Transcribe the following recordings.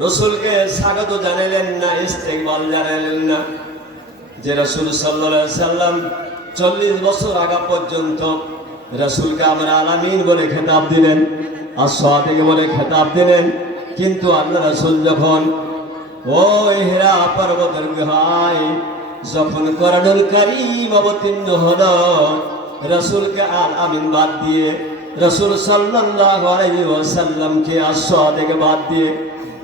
রসুলকে স্বাগত জানালেন না, ইস্তেকবাল জানালেন না। যে রসুল সাল্লাম চল্লিশ বছর আগা পর্যন্ত রসুলকে আমরা আলামিন বলে খেতাব দিলেন, আর সোয়াদিকে বলে খেতাব দিলেন। কিন্তু আল্লাহ রসুল যখন ওই হেরা পর্বতের গুহায় যখন করণুল করিম অবতীর্ণ হল রসুলকে আল আমিন বাদ দিয়ে, রসুল সাল্লাল্লাহু আলাইহি ওয়াসাল্লামকে আসাদেকে বাদ দিয়ে,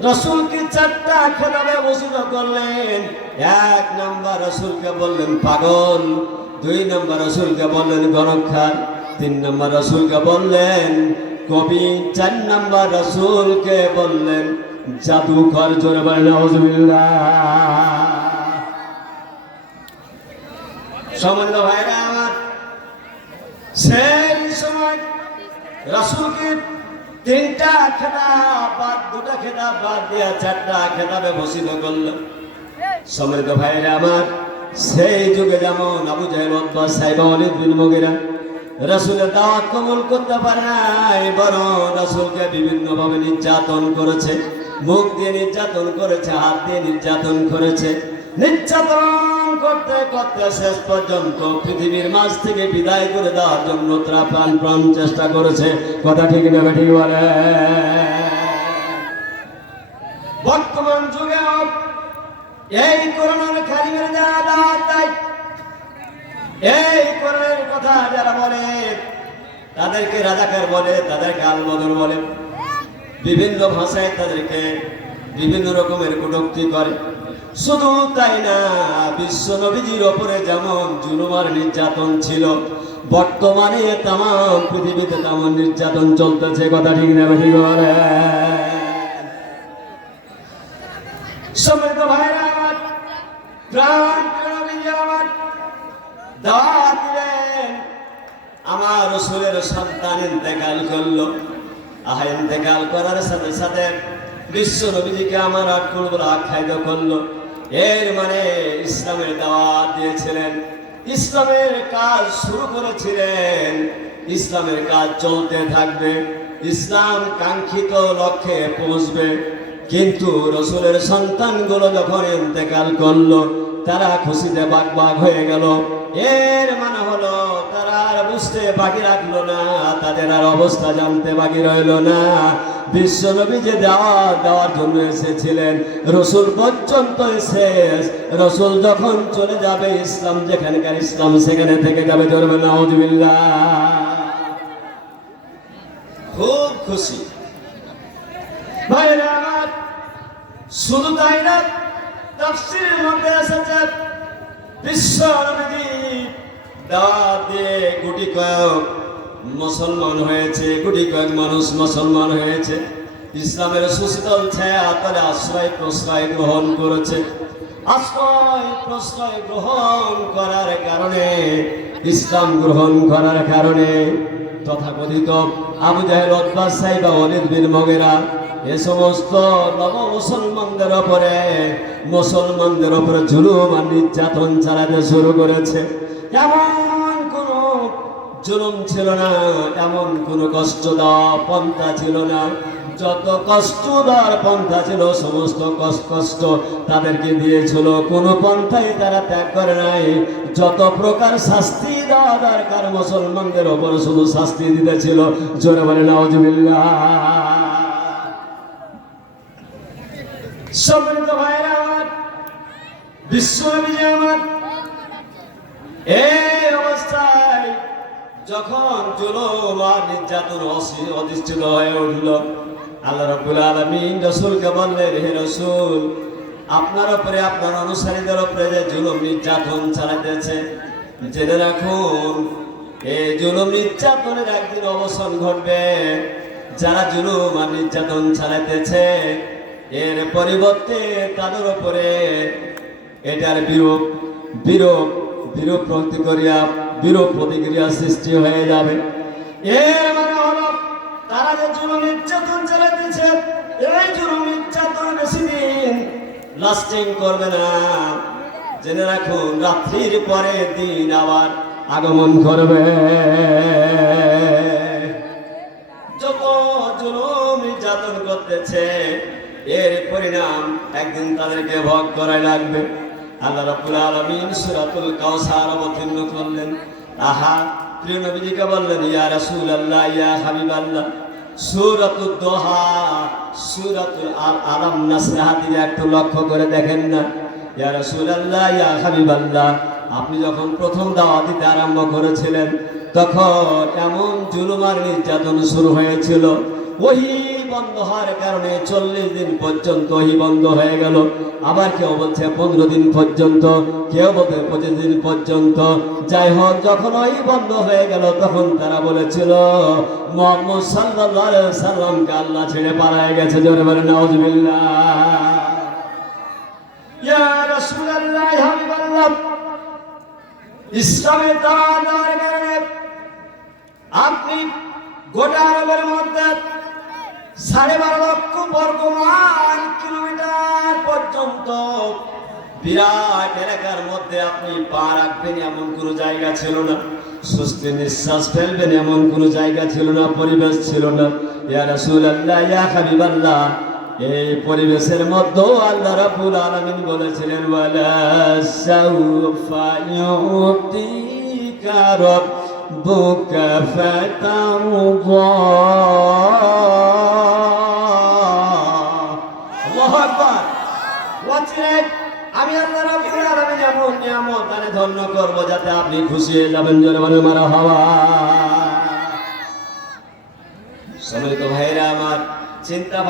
রসুলকে চারটা খেতাবে ভূষিত করলেন। এক নম্বর রসুলকে বললেন, পাগল। দুই নম্বর রসুলকে বললেন গরক্ষার তিন নম্বর রসুলকে বললেন, কবি। চার নম্বর রসুলকে বললেন জাদুকর জোরে বলেন নওয়াজুবিল্লাহ সম্বন্ধ ভাইরা সেই সময় তিনটা বাদ, দুটা বাদ চারটা আমার, সেই যুগে যেমন মুগিরা করতে পারে বরং রাসূলকে বিভিন্ন ভাবে নির্যাতন করেছে, মুখ দিয়ে নির্যাতন করেছে, হাত দিয়ে নির্যাতন করেছে। নির্যাতন করতে করতে শেষ পর্যন্ত পৃথিবীর মাঝ থেকে বিদায় করে দেওয়ার জন্য তারা প্রাণ প্রাণ চেষ্টা করেছে। কথা ঠিক না ঠিক বলে। বর্তমান যুগে এই করোনার খালিমের যারা দাওয়াত এই করোনার কথা যারা বলে, তাদেরকে রাজাকার বলে, তাদেরকে আলবদর বলে। বিভিন্ন ভাষায় তাদেরকে বিভিন্ন রকমের কটুক্তি করে। শুধু তাই না, বিশ্ব নবীজির ওপরে যেমন জুলুমার নির্যাতন ছিল, বর্তমানে তাম পৃথিবীতে তেমন নির্যাতন চলতেছে, কথা ঠিক না ঠিক সমৃদ্ধ ভাইরা আমার প্রাণ আমার রসুলের সন্তান ইন্তেকাল করল। আহা, ইন্তেকাল করার সাথে সাথে বিশ্ব নবীজিকে আমার আটকুল আখ্যায়িত করল। এর মানে ইসলামের দাওয়াত দিয়েছিলেন। ইসলামের কাজ শুরু করেছিলেন। ইসলামের কাজ চলতে থাকবে। ইসলাম কাঙ্ক্ষিত লক্ষ্যে পৌঁছবে। কিন্তু রসুলের সন্তানগুলো যখন ইন্তেকাল করল, তারা খুশিতে বাগ বাগ হয়ে গেল। এর মানে হলো, তারা আর বুঝতে বাকি রাখল না, তাদের আর অবস্থা জানতে বাকি রইল না। বিশ্বনবী যে দেওয়া দেওয়ার জন্য এসেছিলেন, রসুল পর্যন্ত শেষ। রসুল যখন চলে যাবে ইসলাম, যেখানকার ইসলাম সেখানে থেকে যাবে জরবে নাউজবিল্লাহ। খুব খুশি। শুধু তাই না, তাফসীরের মধ্যে এসেছে, বিশ্ব নবীজি দিয়ে গুটি কয়েক মুসলমান হয়েছে, কোটি কয়েক মানুষ মুসলমান হয়েছে। ইসলামের সুশীতল ছায়া তারা আশ্রয়, প্রশ্রয় গ্রহণ করেছে। আশ্রয়, প্রশ্রয় গ্রহণ করার কারণে, ইসলাম গ্রহণ করার কারণে তথাকথিত আবু জাহেল অদ্বাস সাহেব অলিদ বিন মগেরা এ সমস্ত নব মুসলমানদের ওপরে মুসলমানদের ওপরে জুলুম আর নির্যাতন চালাতে শুরু করেছে। এমন জুলুম ছিল না এমন কোন কষ্ট দেওয়া পন্থা ছিল না। যত কষ্ট দেওয়ার পন্থা ছিল, সমস্ত কষ্ট তাদেরকে দিয়েছিল। কোনো পন্থাই তারা ত্যাগ করে নাই। যত প্রকার শাস্তি দেওয়া দরকার মুসলমানদের ওপর, শুধু শাস্তি দিতেছিল জোরে বলে নওয়াজবিল্লাহ সম্মানিত ভাইরা আমার আমার এই অবস্থায় যখন জুলুম আর নির্যাতন অধিষ্ঠিত হয়ে উঠল, আল্লাহ রব্বুল আলমিন রসুলকে বললেন, হে রসুল, আপনার উপরে, আপনার অনুসারীদের উপরে যে জুলুম, নির্যাতন চালাইতেছে, জেনে রাখুন, এই জুলুম, নির্যাতনের একদিন অবসান ঘটবে। যারা জুলুম আর নির্যাতন চালাইতেছে, এর পরিবর্তে তাদের উপরে এটার বিরূপ বিরূপ বিরূপ প্রতিক্রিয়া দৃঢ় প্রতিক্রিয়া সৃষ্টি হয়ে যাবে। এর মানে হলো, তারা যে জুলুম নির্যাতন চালাতেছে, এই জুলুম নির্যাতন বেশি দিন লাস্টিং করবে না। জেনে রাখুন, রাত্রির পরে দিন আবার আগমন করবে। যত জুলুম নির্যাতন করতেছে, এর পরিণাম একদিন তাদেরকে ভোগ করাই লাগবে। আল্লাহ রাব্বুল আলামিন সূরাতুল কাউসার অবতীর্ণ করলেন। আহা, প্রিয় নবীজিকে বললেন, ইয়া রাসূলুল্লাহ, ইয়া হাবিবাল্লাহ। সূরাতুদ দোহা, সূরাতুল আল আলাম নাসরাহ দিকে একটু লক্ষ্য করে দেখেন না। ইয়া রাসূলুল্লাহ, ইয়া হাবিবাল্লাহ। আপনি যখন প্রথম দাওয়া দিতে আরম্ভ করেছিলেন, তখন এমন জুলুম আর নির্যাতন শুরু হয়েছিল। ওহি বন্ধ হওয়ার কারণে চল্লিশ দিন পর্যন্ত ওহি বন্ধ হয়ে গেল। আবার কেউ বলছে পনেরো দিন পর্যন্ত, কেউ বলছে পঁচিশ দিন পর্যন্ত। যাই হোক, যখন ওই বন্ধ হয়ে গেল, তখন তারা বলেছিল, মোহাম্মদ সাল্লাহ সাল্লামকে আল্লাহ ছেড়ে পালায় গেছে। জোরে বলে নজবিল্লা আপনি গোটা আরবের মধ্যে সাড়ে বারো লক্ষ বর্গ মাইল কিলোমিটার পর্যন্ত বিরাট এলাকার মধ্যে আপনি পা রাখবেন, এমন কোনো জায়গা ছিল না। সুস্থ নিঃশ্বাস ফেলবেন, এমন কোনো জায়গা ছিল না, পরিবেশ ছিল না। ইয়া রাসূলুল্লাহ, ইয়া হাবিবাল্লাহ, এই পরিবেশের মধ্যেও আল্লাহ রাব্বুল আলামিন বলেছিলেন, ওয়ালা সাউফা ইউতিকা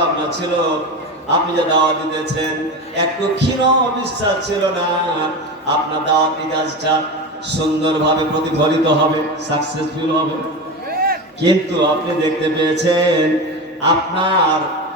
আপনি ছিল, আপনি যে দাওয়া দিতেছেন, একটু ক্ষীণ বিশ্বাস ছিল না। আপনার দাওয়াতি কাজটা সুন্দরভাবে প্রতিফলিত হবে সাকসেসফুল হবে। কিন্তু আপনি দেখতে পেয়েছেন, আপনার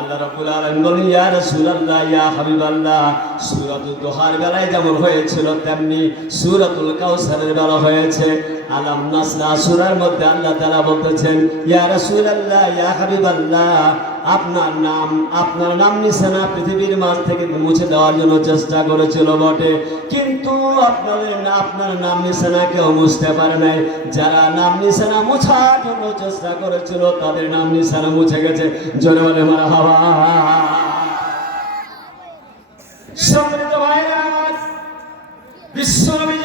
আল্লাহ রাব্বুল আলামিন বলেন, ইয়া রাসূলুল্লাহ, ইয়া হাবিবাল্লাহ। সূরাতুল দোহার বেলায় যেমন হয়েছিল, তেমনি সূরাতুল কাউসারের বেলা হয়েছে। আলাম নাসরা সূরার মধ্যে আল্লাহ তাআলা বলতেছেন, ইয়া রাসূলুল্লাহ, ইয়া হাবিবাল্লাহ। আপনার নাম আপনার নাম নিশানা পৃথিবীর মাঝ থেকে মুছে দেওয়ার জন্য চেষ্টা করেছিল বটে। কিন্তু আপনাদের না- আপনার নাম নিশানা কেউ মুছতে পারে নাই। যারা নাম নিশানা মোছার জন্য চেষ্টা করেছিল, তাদের নাম নিশানা মুছে গেছে। জোরে বলে মারা হাওয়া সম্মানিত ভাইরা আমার বিশ্বনবী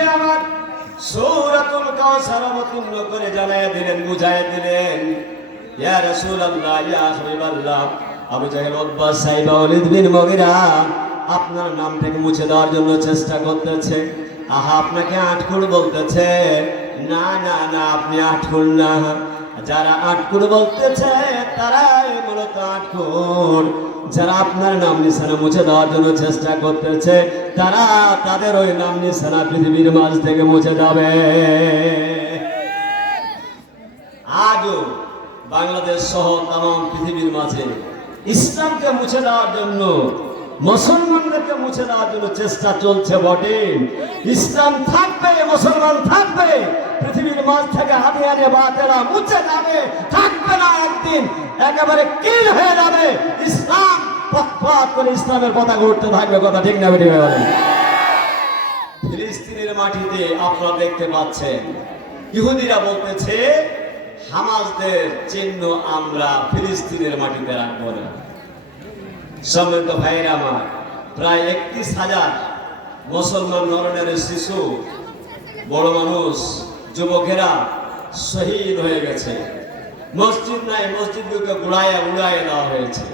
অবতীর্ণ করে জানায় দিলেন বুঝায় দিলেন, ইয়া রাসূলুল্লাহ, ইয়া হাবিবাল্লাহ। আবু জাহেল উতবা সাইবা ওয়ালিদ বিন মুগিরা আপনার নামটাকে মুছে দেওয়ার জন্য চেষ্টা করতেছে। আহা, আপনাকে আটকুল বলতেছে, না না না, আপনি আটকুল না। যারা আটকুল বলতেছে, তারাই মূলত আটকুল যারা আপনার নাম নিশানা মুছে দেওয়ার জন্য চেষ্টা করতেছে, তারা তাদের ওই নাম নিশানা পৃথিবীর মাঝ থেকে মুছে যাবে। আজও বাংলাদেশ সহ তাম পৃথিবীর মাঝে ইসলামকে মুছে দেওয়ার জন্য, মুসলমানদেরকে মুছে দেওয়ার জন্য চেষ্টা চলছে বটে। ইসলাম থাকবে, মুসলমান থাকবে। পৃথিবীর মাঝ থেকে হাতে বাতেরা মুছে যাবে, থাকবে না একদিন। একেবারে কিল হয়ে যাবে। ইসলাম পথ করে ইসলামের পতাকা থাকবে, কথা ঠিক না ফিলিস্তিনের মাটিতে আপনারা দেখতে পাচ্ছেন, ইহুদিরা বলতেছে হামাজদের চিহ্ন আমরা ফিলিস্তিনের মাটিতে রাখব না। ভাইয়েরা আমার, প্রায় একত্রিশ হাজার মুসলমান নরনের শিশু, বড় মানুষ যুবকেরা শহীদ হয়ে গেছে। মসজিদ নাই, মসজিদগুলোকে গুড়াইয়া উড়াইয়া দেওয়া হয়েছে।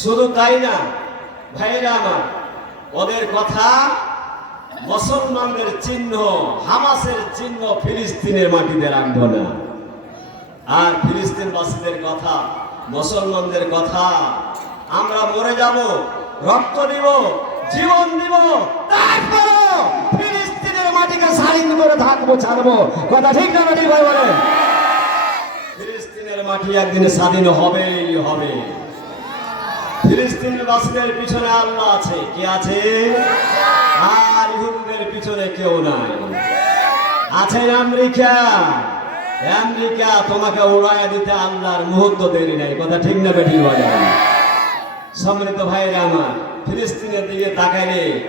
শুধু তাই না, ভাইরা আমার, ওদের কথা মুসলমানদের চিহ্ন, হামাসের চিহ্ন ফিলিস্তিনের মাটিতে রাখব না আর ফিলিস্তিনবাসীদের কথা, মুসলমানদের কথা, আমরা মরে যাব, রক্ত দিব, জীবন দিব তারপরও স্বাধীন করে থাকব, ছাড়বো। কথা ঠিক না ঠিক ভাই বলে ফিলিস্তিনের মাটি একদিন স্বাধীন হবেই, হবে। ফিলিস্তিনের বাসীদের পিছনে আল্লাহ আছে। কে আছে? আর ইহুদিদের পিছনে কেউ নাই। আছে আমেরিকা। আমেরিকা তোমাকে উড়াইয়া দিতে আল্লাহর মুহূর্ত দেরি নাই। কথা ঠিক না বেটি বলে সম্মিলিত ভাইরা আমার, ফিলিস্তিনের দিকে তাকাইলে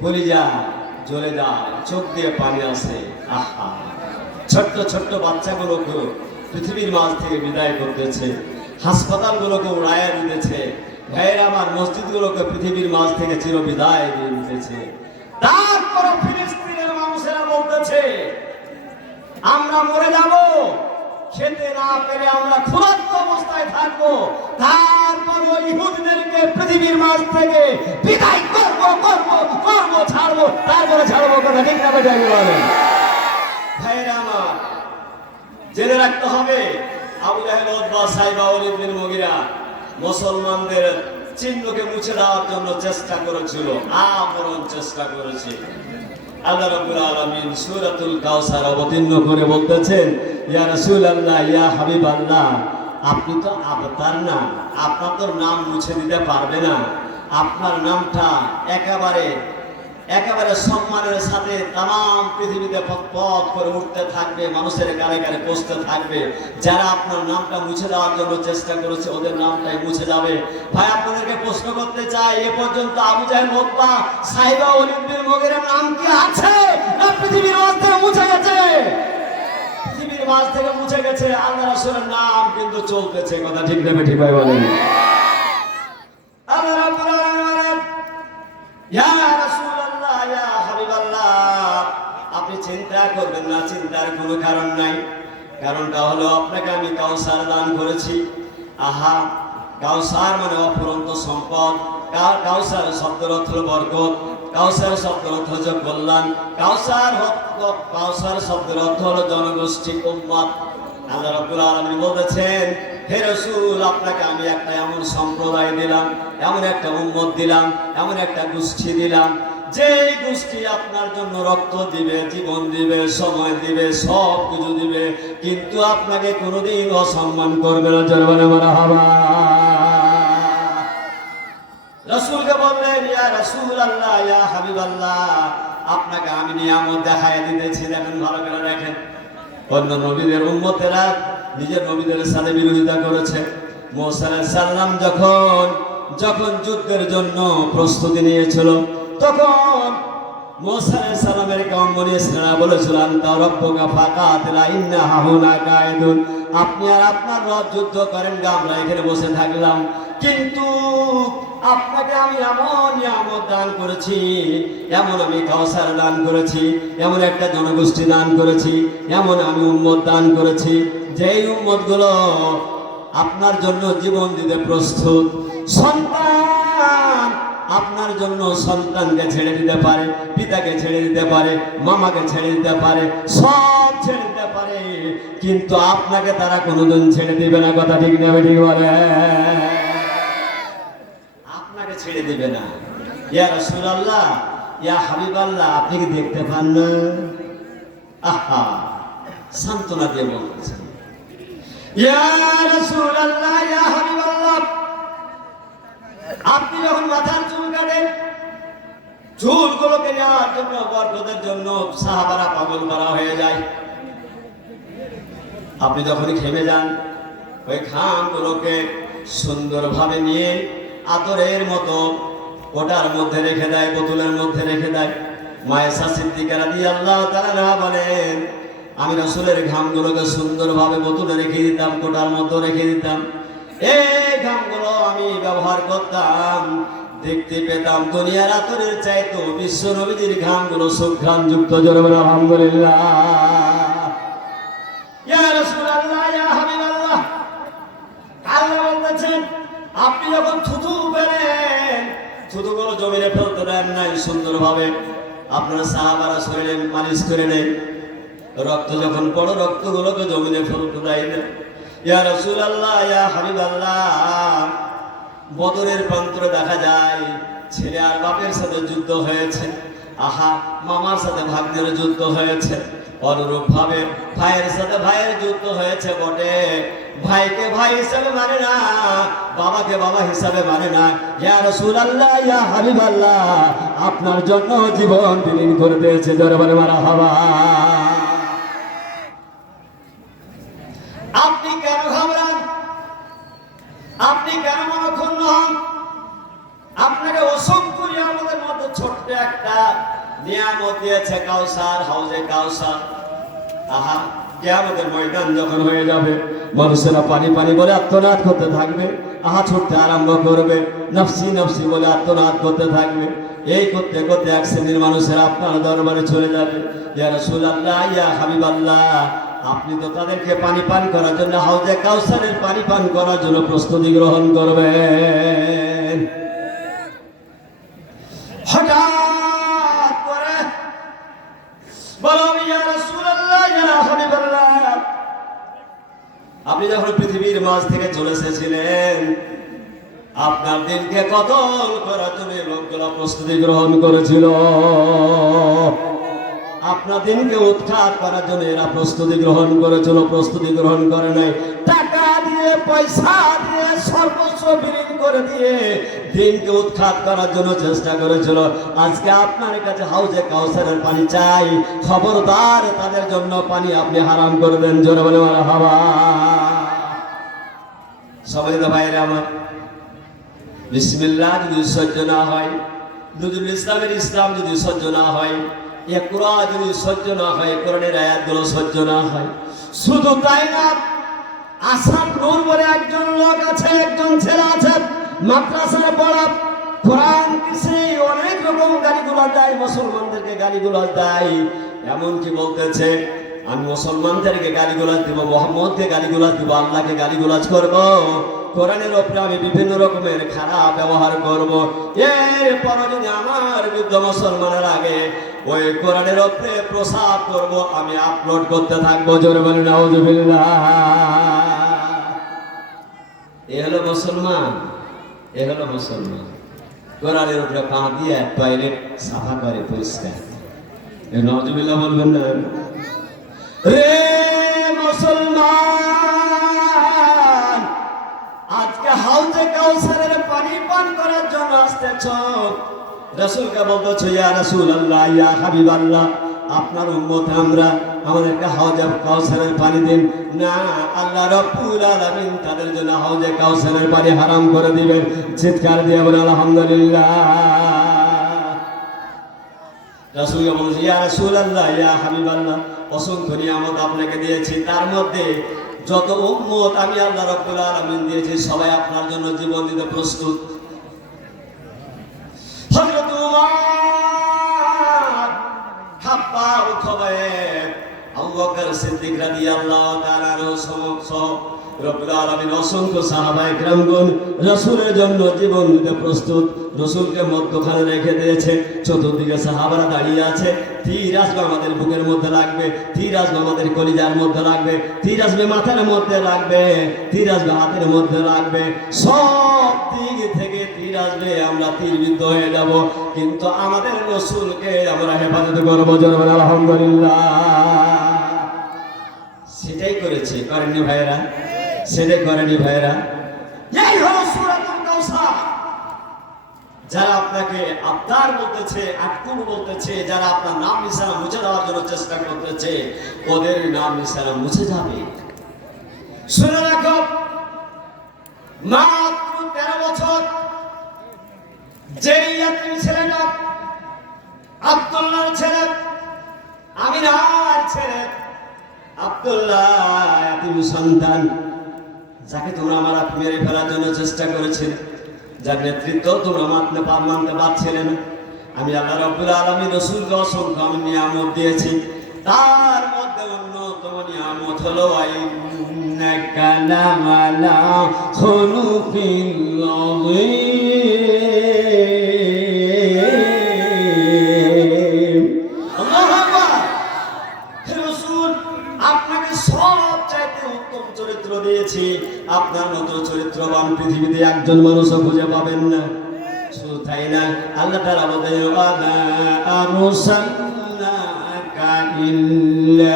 কলিজা জ্বলে যায়, চোখ দিয়ে পানি আসে, আহা। ছোট্ট ছোট্ট বাচ্চাগুলোকে পৃথিবীর মাঝ থেকে বিদায় করতেছে হাসপাতালগুলোকে উড়াইয়া দিতেছে ভাইয়েরা আমার মসজিদগুলোকে পৃথিবীর মাঝ থেকে চির বিদায় দিয়ে দিতেছে তারপরে ফিলিস্তিনের মানুষেরা বলতেছে, আমরা মরে যাব। খেতে না পেরে আমরা ক্ষুধার্ত অবস্থায় থাকব। তারপর ওই ইহুদিদেরকে পৃথিবীর মাঝ থেকে। বিদায় করব করব করব তারপরে ছাড়বো কথা ঠিক না বেটা বলেন? ভাইয়েরা আমার, জেনে রাখতে হবে, আবু জাহেল ওতবা সাইবা, ওলিদ বিন মুগিরা মুসলমানদের চিহ্নকে মুছে দেওয়ার জন্য চেষ্টা করেছিল। আমরণ চেষ্টা করেছে। আল্লাহ রাব্বুল কাউসার অবতীর্ণ করে বলতেছেন, ইয়া রাসূলুল্লাহ, ইয়া হাবিবাল্লাহ আপনি তো আবতার না আপনার তো নাম মুছে দিতে পারবে না। আপনার নামটা একেবারে একেবারে সম্মানের সাথে তাম পৃথিবীতে পথ করে উঠতে থাকবে, মানুষের গানে গানে পৌঁছতে থাকবে। যারা আপনার নামটা মুছে দেওয়ার জন্য চেষ্টা করেছে, ওদের নামটাই মুছে যাবে। ভাই, আপনাদেরকে প্রশ্ন করতে চাই, এ পর্যন্ত আবু জাহেল মোত্তা সাইবা অলিম্পির মগের নাম কি আছে? পৃথিবীর মুছে গেছে। মাঝ থেকে মুছে গেছে আল্লাহ রাসূলের নাম কিন্তু চলতেছে, কথা ঠিক ঠিক ভাই বলেন। আপনি চিন্তা করবেন না, চিন্তার কোনো কারণ নাই। কারণটা হলো আপনাকে আমি কাউসার দান করেছি। আহা, কাউসার মানে অফুরন্ত সম্পদ। কাউসার শব্দের অর্থ হলো বরকত। কাউসার শব্দের অর্থ হচ্ছে কল্যাণ। কাউসার কাউসার শব্দের অর্থ হলো জনগোষ্ঠী, উম্মত। আল্লাহ রাব্বুল আলামিন বলেছেন হে রাসূল, আপনাকে আমি একটা এমন সম্প্রদায় দিলাম, এমন একটা উম্মত দিলাম, এমন একটা গোষ্ঠী দিলাম। যে গোষ্ঠী আপনার জন্য রক্ত দিবে, জীবন দিবে, সময় দিবে, সব কিছু দিবে, কিন্তু আপনাকে কোনোদিন অসম্মান করবে না। জরবানে মারা হবা। নিয়ামত দেখায় ভালো করে অন্য নবীদের উম্মতেরা নিজের নবীদের সাথে বিরোধিতা করেছে। যখন যখন যুদ্ধের জন্য প্রস্তুতি নিয়েছিল, তখন বলেছিল আপনি আর আপনার রব যুদ্ধ করেন গা আমরা এখানে বসে থাকলাম। কিন্তু আপনাকে আমি এমন নিয়ামত দান করেছি, এমন আমি কাউসার দান করেছি, এমন একটা জনগোষ্ঠী দান করেছি, এমন আমি উম্মত দান করেছি। যেই উম্মতগুলো আপনার জন্য জীবন দিতে প্রস্তুত, সন্তান আপনার জন্য সন্তানকে ছেড়ে দিতে পারে, পিতাকে ছেড়ে দিতে পারে, মামাকে ছেড়ে দিতে পারে, সব ছেড়ে দিতে পারে। কিন্তু আপনাকে তারা কোনোদিন ছেড়ে দিবে না, কথা ঠিক না ঠিক বলে ছেড়ে দিবে না। ইয়া রাসূলুল্লাহ, ইয়া হাবিবাল্লাহ, আপনি কি দেখতে পান না? আহা, সান্ত্বনা দিয়ে বলতেছেন। আপনি যখন মাথার চুল কাটেন, চুলগুলোকে নেওয়ার জন্য, বরকতের জন্য সাহাবারা পাগল করা হয়ে যায়। আপনি যখনই খেমে যান, ওই খামগুলোকে সুন্দরভাবে নিয়ে আতরের মতো ওটার মধ্যে রেখে দেয়, বোতলের মধ্যে রেখে দেয়। মায়েশা সিদ্দিকারা দিয়ে আল্লাহ তারা না বলেন, আমি রসুলের ঘামগুলোকে সুন্দরভাবে বোতলে রেখে দিতাম, কোটার মধ্যে রেখে দিতাম। এই ঘামগুলো আমি ব্যবহার করতাম, দেখতে পেতাম দুনিয়ার আতরের চাইতো বিশ্ব নবীজির ঘামগুলো সুঘ্রাম যুক্ত জরবের আলহামদুলিল্লাহ। ইয়া রাসূলুল্লাহ, ইয়া হাবিবাল্লাহ আল্লাহ বলতেছেন? আপনি যখন থুতু ফেলেন থুতুগুলো জমিনে ফেলতে দেন নাই সুন্দরভাবে। আপনার সাহাবারা শরীরে মালিশ করে নেন রক্ত যখন পড়ো, রক্তগুলোকে জমিনে ফেলতে দেয় না। ইয়া রাসূলুল্লাহ, ইয়া হাবিবাল্লাহ, বদরের প্রান্তরে দেখা যায়, ছেলে আর বাপের সাথে যুদ্ধ হয়েছে। আহা, মামার সাথে ভাগ্নের যুদ্ধ হয়েছে। অনুরূপ ভাবে ভাইয়ের সাথে ভাইয়ের যুদ্ধ হয়েছে বটে। ভাইকে ভাই হিসাবে মানে না, বাবাকে বাবা হিসাবে মানে না। ইয়া রাসূলুল্লাহ, ইয়া হাবিবাল্লাহ, আপনার জন্য জীবন দিন করে দিয়েছে। দরবারে মারা হওয়া কেয়ামতের ময়দান যখন হয়ে যাবে, মানুষেরা পানি পানি বলে আত্মনাদ করতে থাকবে, আহা ছুটতে আরম্ভ করবে, নফসি নফসি বলে আত্মনাদ করতে থাকবে। এই করতে করতে এক শ্রেণির মানুষেরা আপনার দরবারে চলে যাবে। ইয়া রাসূলুল্লাহ, ইয়া হাবিবাল্লাহ, আপনি তো তাদেরকে পানি পান করার জন্য হাউজে কাউসারের পানি পান করার জন্য প্রস্তুতি গ্রহণ করবেন। হঠাৎ করে বলো ইয়া রাসূলুল্লাহ ইয়া হাবিবাল্লাহ আপনি যখন পৃথিবীর মাঝ থেকে চলে এসেছিলেন, আপনার দিনকে কতল করার জন্য লোকগুলো প্রস্তুতি গ্রহণ করেছিল। আপনার দিনকে উৎখাত করার জন্য এরা প্রস্তুতি গ্রহণ করেছিল, প্রস্তুতি গ্রহণ করে নাই। টাকা দিয়ে, পয়সা দিয়ে বিলীন করে দিয়ে দিনকে উৎখাত করার জন্য চেষ্টা করেছিল। আজকে আপনার কাছে হাউজে কাউসারের পানি চাই। খবরদার, তাদের জন্য পানি আপনি হারাম করবেন। জোরে বলে হাওয়া সবাই তো ভাইরা আমার। বিসমিল্লাহ যদি সহ্য না হয়, নজরুল ইসলামের ইসলাম যদি সহ্য না হয় এ কোরআন যদি সহ্য না হয়, কোরআনের আয়াতগুলো সহ্য না হয়। শুধু তাই না, আসাম নূর বলে একজন লোক আছে মাদ্রাসায় পড়া, কোরআন, কিসে অনেক রকম গালিগুলো দেয়, মুসলমানদেরকে গালিগুলো দেয়। এমনকি বলতেছে, আমি মুসলমানদেরকে গালিগুলাজ দিব, মোহাম্মদকে গালিগুলাজ দিব, আল্লাহকে গালিগুলাজ করব। কোরআনের ওপরে আমি বিভিন্ন রকমের খারাপ ব্যবহার করব। এরপর যদি আমার বিরুদ্ধে মুসলমানের আগে ওই কোরআনের ওপরে প্রসাব করব, আমি আপলোড করতে থাকব, জোরে বলে নাউজুবিল্লাহ। এ হলো মুসলমান। এ হলো মুসলমান। কোরআনের উপরে পা দিয়ে টয়লেট সাফা করে পরিষ্কার। এ নজুবিল্লাহ বলবেন না? রে মুসলমান, আজকে হাউজে কাউসারের পানি পান করার জন্য আসতেছ। রসুলকে বলতেছ, ইয়া রসুল আল্লাহ ইয়া হাবিব আল্লাহ আপনার উম্মত আমরা আমাদেরকে হাউজে কাউসারের পানি দিন। না আল্লাহ রব্বুল তাদের জন্য হাউজে কাউসারের পানি হারাম করে দিবেন। চিৎকার দিয়ে বলে আলহামদুলিল্লাহ। আপনাকে দিয়েছি। তার মধ্যে যত আমি দিয়েছি, সবাই আপনার জন্য জীবন দিতে প্রস্তুত। খাব্বার খবর আবু সিদ্দিক রাদিয়াল্লাহু রব্বুল আলামিন অসংখ্য সাহাবায়ে রাসূলের জন্য জীবন দিতে প্রস্তুত। মধ্যখানে রেখে দিয়েছে। চতুর্দিকে সাহাবারা দাঁড়িয়ে আছে। তীর আসবে আমাদের বুকের মধ্যে লাগবে। তীর আসবে আমাদের কলিজার মধ্যে লাগবে। তীর আসবে মাথার মধ্যে লাগবে। তীর আসবে হাতের মধ্যে লাগবে। সব দিক থেকে তীর আসবে, আমরা তীরবিদ্ধ হয়ে যাব। কিন্তু আমাদের রসুলকে আমরা হেফাজত করব আলহামদুলিল্লাহ। সেটাই করেছে করেনি ভাইরা সেটাই করেনি ভাইরা যারা আপনাকে আবদার বলতেছে, আটকুন বলতেছে, যারা আপনার নাম নিশানা মুছে দেওয়ার জন্য চেষ্টা করতেছে, ওদের নাম নিশানা মুছে যাবে। শুনে রাখো। মাত্র তেরো বছর যে ইয়াত্রী ছেলেটা আব্দুল্লাহর ছেলে আমিনার ছেলে, আব্দুল্লাহ এতিম সন্তান যাকে তোমরা আমার হাত মেরে ফেলার জন্য চেষ্টা করেছিলে। যার নেতৃত্ব তোমরা মানতে মানতে পারছিলে না। আমি আল্লাহ রব্বুল আলমী রসুলকে অসংখ্য আমি নিয়ামত দিয়েছি। তার মধ্যে অন্যতম নিয়ামত হলো আইন্নাকা লামালা খুলুকিল আযীম। আল্লাহু আকবার। হে রাসূল, আপনাকে সব চাইতে উত্তম চরিত্র দিয়েছি আপনার মতো চরিত্রবান পৃথিবীতে একজন মানুষও খুঁজে পাবেন না শুধু তাই না আল্লাহ তাআলা বলেন ওয়ালা আরসালনাকা إلا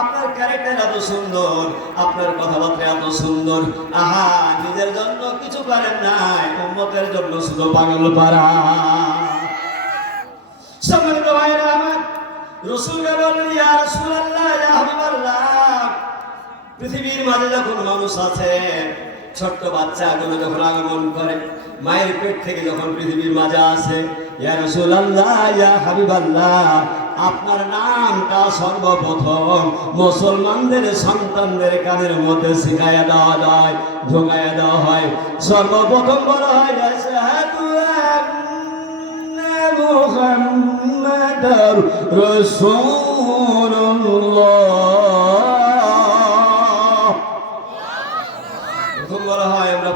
আপনার ক্যারেক্টার এত সুন্দর, আপনার কথাবার্তা এত সুন্দর। আহা, নিজের জন্য কিছু করেন নাই, উম্মতের জন্য শুধু পাগল পারা ভাইরা আমার ইয়া ইয়া হাবিবাল্লাহ। পৃথিবীর মাঝে যখন মানুষ আছে, ছোট্ট বাচ্চাগুলো যখন আগমন করে, মায়ের পেট থেকে যখন পৃথিবীর মাঝে আসে, ইয়া রাসূলুল্লাহ, ইয়া হাবিবাল্লাহ। আপনার নামটা সর্বপ্রথম মুসলমানদের সন্তানদের কানের মধ্যে শিখাইয়া দেওয়া হয় ঢোকাইয়া দেওয়া হয়। সর্বপ্রথম বলা হয় প্রথম বলা হয়, আমরা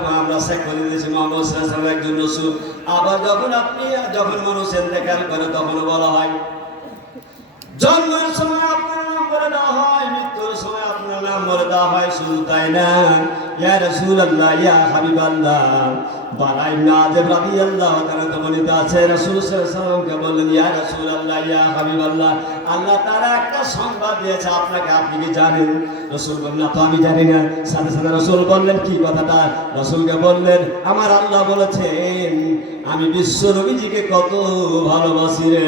আবার যখন আপনি, যখন মানুষ ইন্তেকাল করে তখন বলা হয় জন্মের সময় আপনার নাম বলে দেওয়া হয়, মৃত্যুর সময় আপনার নাম বলে দেওয়া হয়, শুধু তাই না? ইয়া রাসূলুল্লাহ, ইয়া হাবিবাল্লাহ। বারাই নাজেব রাদিয়াল্লাহু তাআলা তোমানিতে আছে? রাসূল সাল্লাল্লাহু বললেন, ইয়া রাসূলুল্লাহ, ইয়া হাবিবাল্লাহ, আল্লাহ তাআলা একটা সংবাদ দিয়েছে, আপনাকে আপনি কি জানেন? রাসূল বললেন তো আমি জানি না। সাথে সাথে রাসূল বললেন, কি কথাটা? রাসূলকে বললেন, আমার আল্লাহ বলেছেন, আমি বিশ্ব নবীজিকে কত ভালোবাসি রে।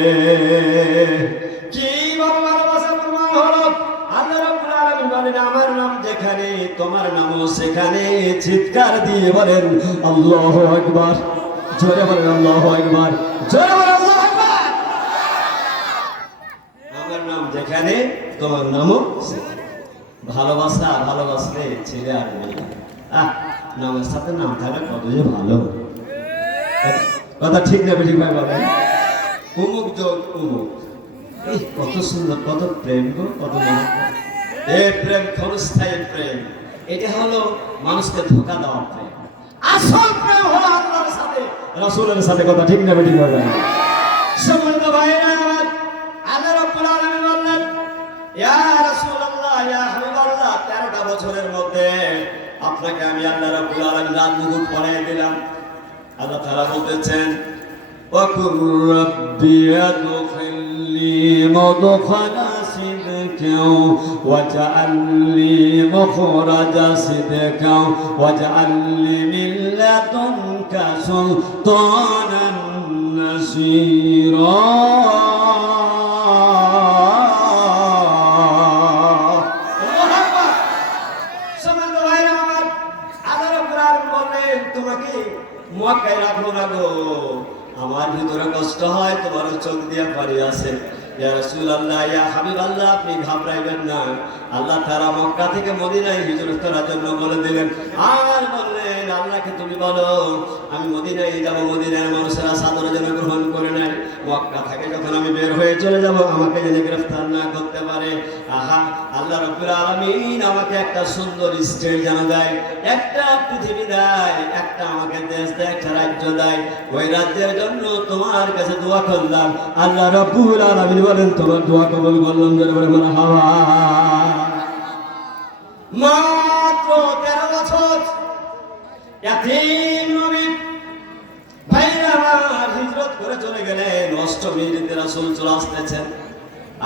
যেখানে তোমার নামও সেখানে চিৎকার দিয়ে বলেন, আল্লাহু আকবার। জোরে বলেন, আল্লাহু আকবার। জোরে বলেন, আল্লাহু আকবার। আমার নাম যেখানে, তোমার নামও। ভালোবাসা ভালোবাসলে ছেলে আর মেয়ে। আহ, নামের সাথে নাম থাকলে কত যে ভালো। কথা ঠিক না বেঠিক ভাই বলেন? উমুক যোগ কত সুন্দর, কত প্রেম গো, কত। এ প্রেম, ক্ষণস্থায়ী প্রেম। এটা হলো মানুষকে ধোকা দেওয়া প্রেম। আসল প্রেম হলো আল্লাহর সাথে, রাসূলের সাথে। কথা ঠিক না বেটি বলেন? সম্মানিত ভাইরা আমার আল্লাহ রাব্বুল আলামিন বললেন, ইয়া রাসূলুল্লাহ, ইয়া হাবিবাল্লাহ 13টা বছরের মধ্যে আপনাকে আমি আল্লাহ রাব্বুল আলামিন রাত মুকুট পরায় দিলাম। আল্লাহ তাআলা বলতেছেন ওয়া কুর রাব্বি আদখিলনি মাদখালা صدق واجعل لي مخرج صدق واجعل لي من لدنك سلطانا نصيرا সম্মানিত ভাইরা আমার আল্লাহ রাব্বুল আলামিন বললেন তোমাকে মক্কায় রাখবো না গো আমার ভিতরে কষ্ট হয় তোমার চোখ দিয়ে পানি আসে ইয়া না। আল্লাহ তাআলা মক্কা থেকে মদিনায় হিজরত করার জন্য বলে দিলেন আর বললেন আল্লাহকে তুমি বলো, আমি মদিনায় যাব, মদিনার মানুষেরা সাদরে যেন গ্রহণ করে নেয়। মক্কা থেকে যখন আমি বের হয়ে চলে যাব, আমাকে যেন গ্রেফতার না করতে পারে, আহা, আল্লাহ রব্বুল আলামিন আমাকে একটা সুন্দর স্টেট যেন দেয়। একটা পৃথিবী দেয়, একটা আমাকে দেশ দেয়, একটা রাজ্য দেয়। ওই রাজ্যের জন্য তোমার কাছে দোয়া করলাম। আল্লাহ রব্বুল আলামিন বলেন, তোমার দোয়া কবুল করলাম, জোরে বলে বলা, হাওয়া। মাত্র তেরো বছর হিজরত চলে গেলেন।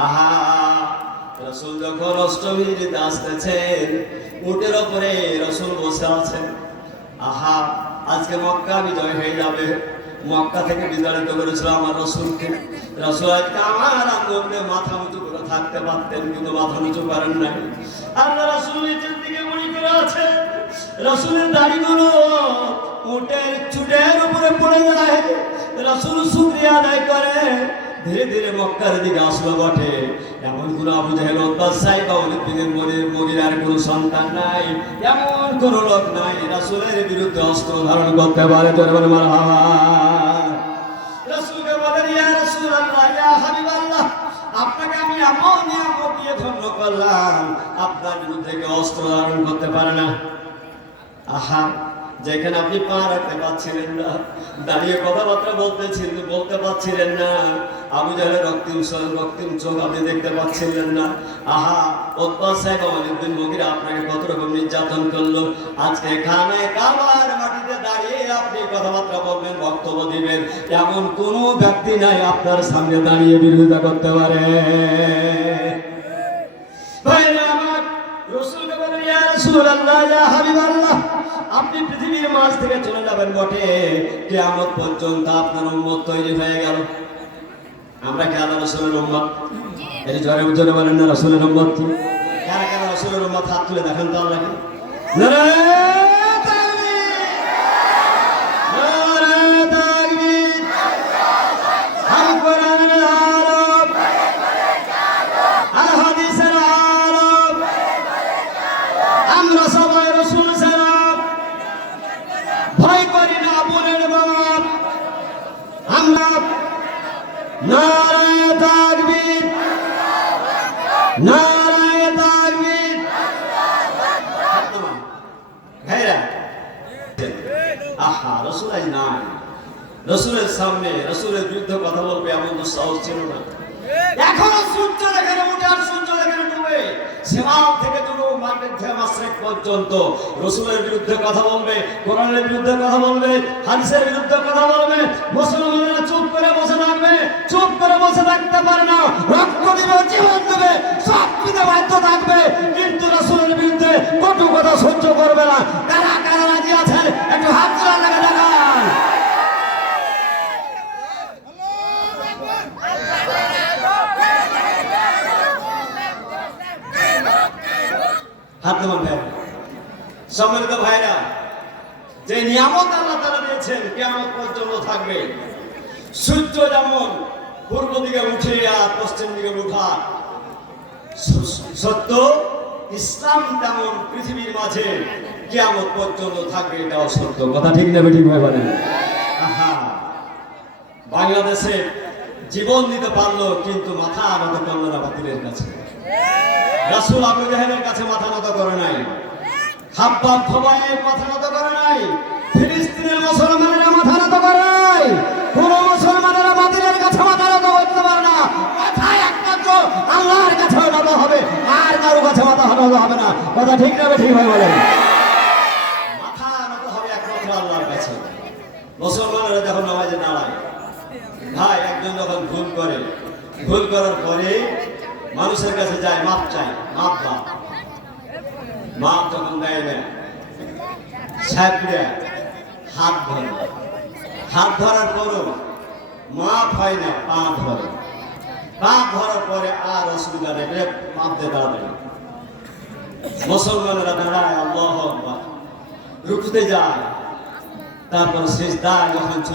আহা, রাসূল যখন অষ্টমীতে আসতেছেন, উটের ওপরে রাসূল বসে আছেন। আহা, আজকে মক্কা বিজয় হয়ে যাবে। মক্কা থেকে বিতাড়িত করেছিল আমার রসুলকে। রসুল আজকে আমার আন্দোলনে মাথা উঁচু করে থাকতে পারতেন, কিন্তু মাথা উঁচু করেন নাই। আল্লাহ রসুল নিচের দিকে মনে করে আছে রসুলের দাড়িগুলো উটের চুটের উপরে পড়ে যায়। রসুল শুক্রিয়া আদায় করে। ধীরে ধীরে মক্কার দিকে আসলো বটে। এমন কোন আবু জাহেল অত্যাচাই বা অলিপিনের মনির মদিনার কোন সন্তান নাই। এমন কোন লোক নাই রাসূলের বিরুদ্ধে অস্ত্র ধারণ করতে পারে। তোর মার রাসূলকে বলেন, ইয়া ইয়া হাবিবাল্লাহ, আপনাকে আমি এমন নিয়ামত দিয়ে ধন্য করলাম। আপনার বিরুদ্ধে অস্ত্র ধারণ করতে পারে না। আহা, যেখানে আপনি পা রাখতে পারছিলেন না। দাঁড়িয়ে কথাবার্তা বলতেছিলেন বলতে পারছিলেন না। আবু জাহের রক্তিম স- রক্তিম চোখ আপনি দেখতে পাচ্ছিলেন না। আহা ওৎপল সাহেব অনেকদিন মগিরা আপনাকে কত রকম নির্যাতন করল। আজকে এখানে কাবার মাটিতে দাঁড়িয়ে আপনি কথাবার্তা বলবেন, বক্তব্য দিবেন। এমন কোনো ব্যক্তি নাই আপনার সামনে দাঁড়িয়ে বিরোধিতা করতে পারে ভাইরা আমার, রসুলকে বলেন, "ইয়া রাসূলাল্লাহ, ইয়া হাবিবাল্লাহ, আপনি পৃথিবীর মাঝ থেকে চলে যাবেন বটে কেয়ামত পর্যন্ত আপনার উন্মত তৈরি হয়ে গেল আমরা কি আল্লাহ রসুলের উন্মত এই জ্বরে উজ্জ্বলে বলেন না রসুলের উন্মত কারা কারা রসুলের উন্মত হাত তুলে দেখেন তো আল্লাহকে নারায়ে তাকবীর! নারায়ে তাকবীর! হাম কোরআনের আলম আর হাদিসের আলম আমরা সবাই রসুল সালাম ভয় করি না বোনের বাপ আমরা নারায় তাকবীর নারায় তাকবীর ভাইরা আহা রসুল আজ নাই রসুলের সামনে রসুলের বিরুদ্ধে কথা বলবে এমন সাহস ছিল না। এখনও সূর্য উঠে আর সূর্য ডুবে। থেকে দুটো মার্কেট থেকে মাসরেক পর্যন্ত রসুলের বিরুদ্ধে কথা বলবে কোরআনের বিরুদ্ধে কথা বলবে হাদিসের বিরুদ্ধে কথা বলবে মুসলমানেরা চুপ করে বসে থাকবে চুপ করে বসে থাকতে পারে না। রক্ত দিবে জীবন দেবে সব দিতে বাধ্য থাকবে। কিন্তু রসুলের বিরুদ্ধে কটু কথা সহ্য করবে না। কারা কারা রাজি আছেন? একটু হাত তোলা হাত সম্মানিত ভাইরা যে নিয়ামত আল্লাহ তারা দিয়েছেন কেমন পর্যন্ত থাকবে। সূর্য যেমন পূর্ব দিকে উঠে আর পশ্চিম দিকে উঠা, সত্য, ইসলাম তেমন পৃথিবীর মাঝে কেয়ামত পর্যন্ত থাকবে, এটাও সত্য। কথা ঠিক না ঠিক ভাই বলেন বাংলাদেশে জীবন দিতে পারল, কিন্তু মাথা আনত করল না বাতিলের কাছে। রাসুল আবু জাহেলের কাছে মাথা নত করে নাই। হাব্বাব খোবাইয়ের মাথা নত করে নাই। ফিলিস্তিনের মুসলমানেরা মাথা নত করে নাই। কোন মুসলমানেরা বাতিলের কাছে মাথা নত করতে পারে না। মাথায় আল্লাহর কাছে নত হবে। আর কারও কাছে মাথা নত হবে না। কথা ঠিক না ঠিক ভাই বলেন। মাথা নত হবে একমাত্র আল্লাহর কাছে। মুসলমানেরা যখন নামাজে দাঁড়ায়, ভাই একজন যখন ভুল করে ভুল করার পরে মানুষের কাছে যায়, মাপ চাই মাপ দাও। মাপ যখন দেয় না সাহেবরা হাত ধরে। হাত ধরার পরও মাপ হয় না, পা ধরে। পা ধরার পরে আর অসুবিধা নেই মাপ দিয়ে দাঁড়াবে মুসলমানেরা দাঁড়ায়, আল্লাহ রুকুতে যায়, তারপর শেষ দায় যখন চলে